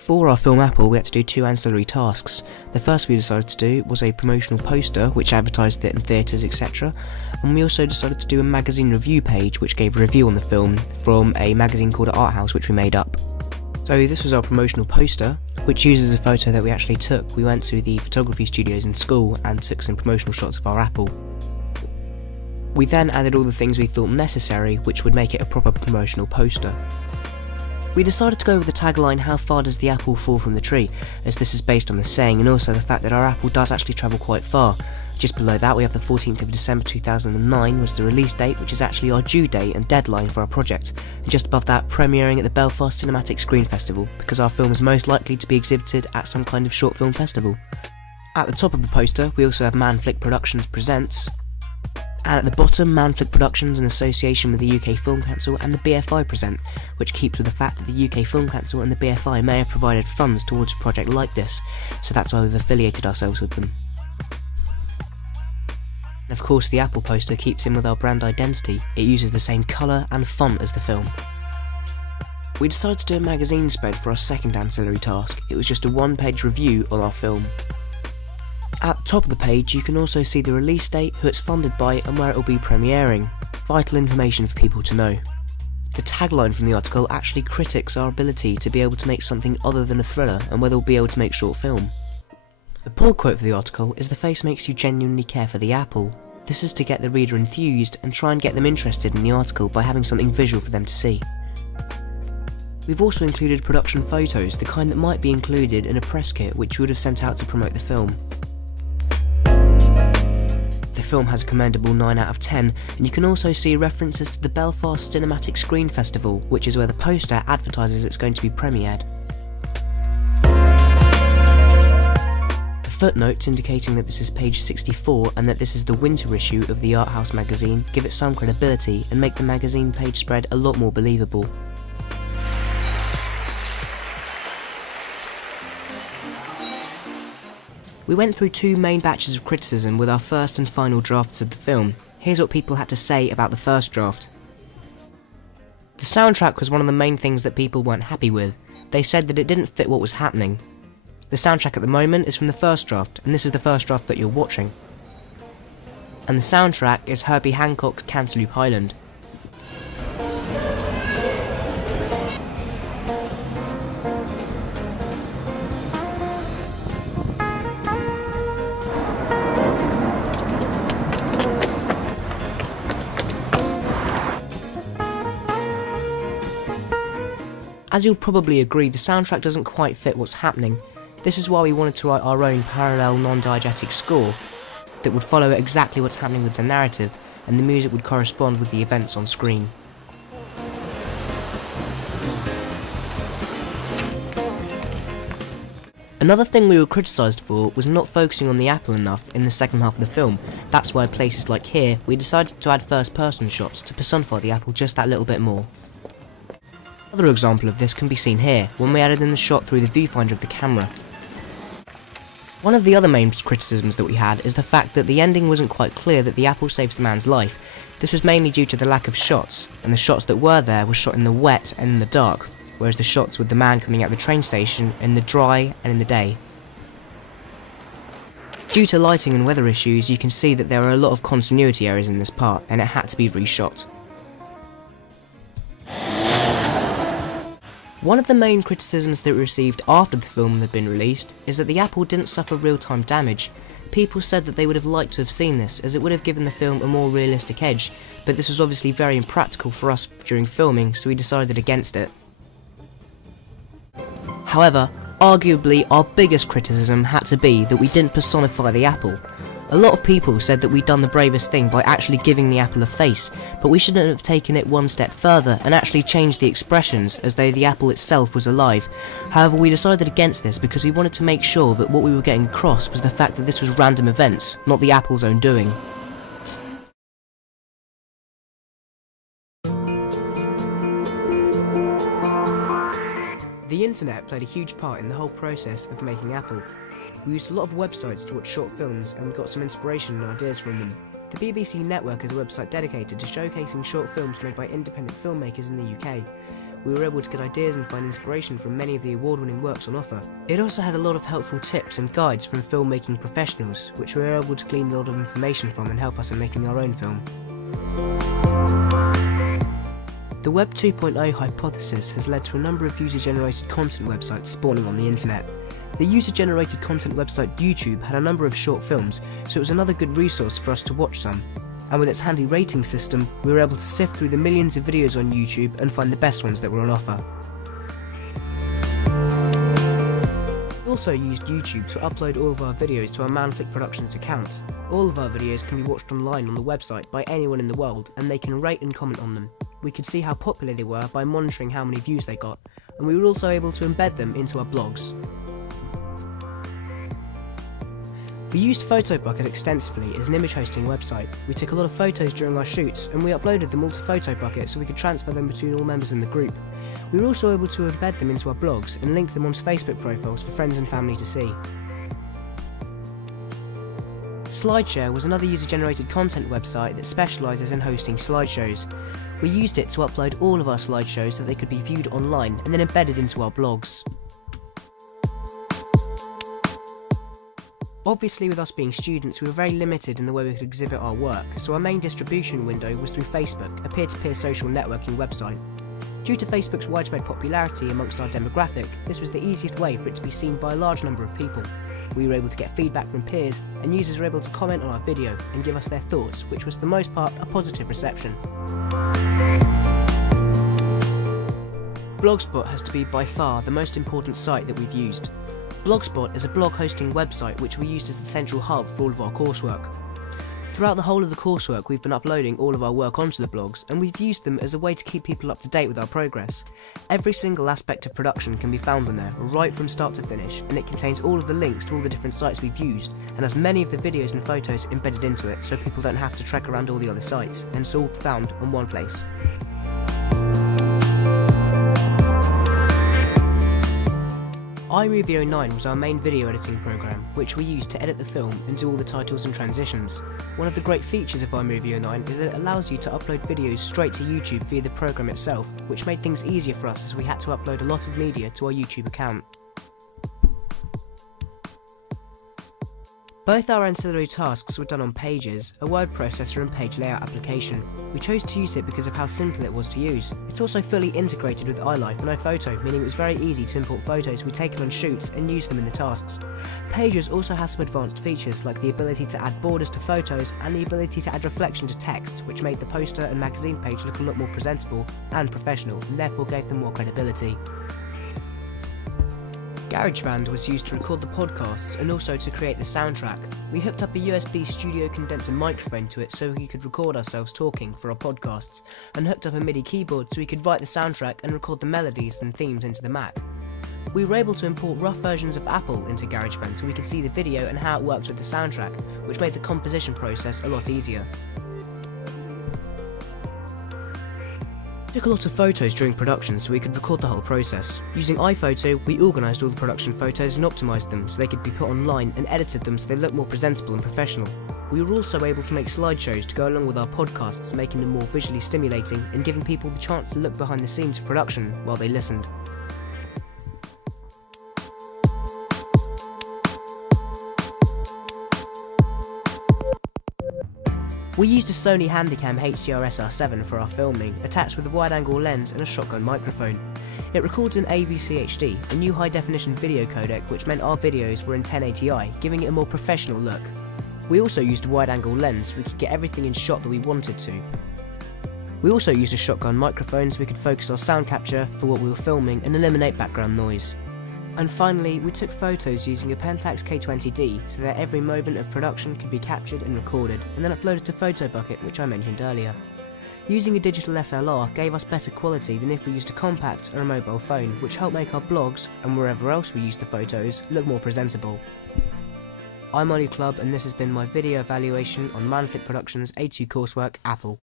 For our film Apple, we had to do two ancillary tasks. The first we decided to do was a promotional poster which advertised it in theatres, etc. And we also decided to do a magazine review page which gave a review on the film from a magazine called Art House, which we made up. So this was our promotional poster, which uses a photo that we actually took. We went to the photography studios in school and took some promotional shots of our Apple. We then added all the things we thought necessary, which would make it a proper promotional poster. We decided to go with the tagline, "How far does the apple fall from the tree?" as this is based on the saying, and also the fact that our apple does actually travel quite far. Just below that we have the 14th of December 2009 was the release date, which is actually our due date and deadline for our project, and just above that, premiering at the Belfast Cinematic Screen Festival, because our film is most likely to be exhibited at some kind of short film festival. At the top of the poster we also have Manflick Productions Presents, and at the bottom, Manflick Productions in association with the UK Film Council and the BFI present, which keeps with the fact that the UK Film Council and the BFI may have provided funds towards a project like this, so that's why we've affiliated ourselves with them. And of course the Apple poster keeps in with our brand identity. It uses the same colour and font as the film. We decided to do a magazine spread for our second ancillary task. It was just a one-page review on our film. At the top of the page you can also see the release date, who it's funded by and where it will be premiering. Vital information for people to know. The tagline from the article actually critiques our ability to be able to make something other than a thriller and whether we'll be able to make short film. The pull quote for the article is, "The face makes you genuinely care for the apple." This is to get the reader enthused and try and get them interested in the article by having something visual for them to see. We've also included production photos, the kind that might be included in a press kit which we would have sent out to promote the film. The film has a commendable 9 out of 10, and you can also see references to the Belfast Cinematic Screen Festival, which is where the poster advertises it's going to be premiered. The footnotes indicating that this is page 64 and that this is the winter issue of the Art House magazine give it some credibility and make the magazine page spread a lot more believable. We went through two main batches of criticism with our first and final drafts of the film. Here's what people had to say about the first draft. The soundtrack was one of the main things that people weren't happy with. They said that it didn't fit what was happening. The soundtrack at the moment is from the first draft, and this is the first draft that you're watching. And the soundtrack is Herbie Hancock's Cantaloupe Island. As you'll probably agree, the soundtrack doesn't quite fit what's happening. This is why we wanted to write our own parallel non-diegetic score that would follow exactly what's happening with the narrative, and the music would correspond with the events on screen. Another thing we were criticised for was not focusing on the apple enough in the second half of the film. That's why places like here, we decided to add first-person shots to personify the apple just that little bit more. Another example of this can be seen here, when we added in the shot through the viewfinder of the camera. One of the other main criticisms that we had is the fact that the ending wasn't quite clear that the apple saves the man's life. This was mainly due to the lack of shots, and the shots that were there were shot in the wet and in the dark, whereas the shots with the man coming out of the train station in the dry and in the day. Due to lighting and weather issues, you can see that there are a lot of continuity errors in this part, and it had to be reshot. One of the main criticisms that we received after the film had been released is that the apple didn't suffer real-time damage. People said that they would have liked to have seen this, as it would have given the film a more realistic edge, but this was obviously very impractical for us during filming, so we decided against it. However, arguably our biggest criticism had to be that we didn't personify the apple. A lot of people said that we'd done the bravest thing by actually giving the apple a face, but we shouldn't have taken it one step further and actually changed the expressions as though the apple itself was alive. However, we decided against this because we wanted to make sure that what we were getting across was the fact that this was random events, not the apple's own doing. The internet played a huge part in the whole process of making Apple. We used a lot of websites to watch short films, and we got some inspiration and ideas from them. The BBC Network is a website dedicated to showcasing short films made by independent filmmakers in the UK. we were able to get ideas and find inspiration from many of the award-winning works on offer. It also had a lot of helpful tips and guides from filmmaking professionals, which we were able to glean a lot of information from and help us in making our own film. The Web 2.0 hypothesis has led to a number of user-generated content websites spawning on the internet. The user-generated content website YouTube had a number of short films, so it was another good resource for us to watch some. And with its handy rating system, we were able to sift through the millions of videos on YouTube and find the best ones that were on offer. We also used YouTube to upload all of our videos to our Manflick Productions account. All of our videos can be watched online on the website by anyone in the world, and they can rate and comment on them. We could see how popular they were by monitoring how many views they got, and we were also able to embed them into our blogs. We used PhotoBucket extensively as an image hosting website. We took a lot of photos during our shoots, and we uploaded them all to PhotoBucket so we could transfer them between all members in the group. We were also able to embed them into our blogs and link them onto Facebook profiles for friends and family to see. SlideShare was another user-generated content website that specialises in hosting slideshows. We used it to upload all of our slideshows so they could be viewed online and then embedded into our blogs. Obviously, with us being students, we were very limited in the way we could exhibit our work, so our main distribution window was through Facebook, a peer-to-peer social networking website. Due to Facebook's widespread popularity amongst our demographic, this was the easiest way for it to be seen by a large number of people. We were able to get feedback from peers, and users were able to comment on our video and give us their thoughts, which was for the most part a positive reception. Blogspot has to be by far the most important site that we've used. Blogspot is a blog hosting website which we used as the central hub for all of our coursework. Throughout the whole of the coursework, we've been uploading all of our work onto the blogs, and we've used them as a way to keep people up to date with our progress. Every single aspect of production can be found on there, right from start to finish, and it contains all of the links to all the different sites we've used, and has many of the videos and photos embedded into it, so people don't have to trek around all the other sites, and it's all found in one place. iMovie 09 was our main video editing program, which we used to edit the film and do all the titles and transitions. One of the great features of iMovie 09 is that it allows you to upload videos straight to YouTube via the program itself, which made things easier for us as we had to upload a lot of media to our YouTube account. Both our ancillary tasks were done on Pages, a word processor and page layout application. We chose to use it because of how simple it was to use. It's also fully integrated with iLife and iPhoto, meaning it was very easy to import photos we'd taken on shoots and use them in the tasks. Pages also has some advanced features like the ability to add borders to photos and the ability to add reflection to text, which made the poster and magazine page look a lot more presentable and professional, and therefore gave them more credibility. GarageBand was used to record the podcasts and also to create the soundtrack. We hooked up a USB studio condenser microphone to it so we could record ourselves talking for our podcasts, and hooked up a MIDI keyboard so we could write the soundtrack and record the melodies and themes into the Mac. We were able to import rough versions of Apple into GarageBand so we could see the video and how it works with the soundtrack, which made the composition process a lot easier. We took a lot of photos during production so we could record the whole process. Using iPhoto, we organised all the production photos and optimised them so they could be put online, and edited them so they look more presentable and professional. We were also able to make slideshows to go along with our podcasts, making them more visually stimulating and giving people the chance to look behind the scenes of production while they listened. We used a Sony Handycam HDR-SR7 for our filming, attached with a wide-angle lens and a shotgun microphone. It records in AVC HD, a new high-definition video codec which meant our videos were in 1080i, giving it a more professional look. We also used a wide-angle lens so we could get everything in shot that we wanted to. We also used a shotgun microphone so we could focus our sound capture for what we were filming and eliminate background noise. And finally, we took photos using a Pentax K20D so that every moment of production could be captured and recorded, and then uploaded to PhotoBucket, which I mentioned earlier. Using a digital SLR gave us better quality than if we used a compact or a mobile phone, which helped make our blogs, and wherever else we used the photos, look more presentable. I'm Clubb, and this has been my video evaluation on Manflick Productions A2 coursework, Apple.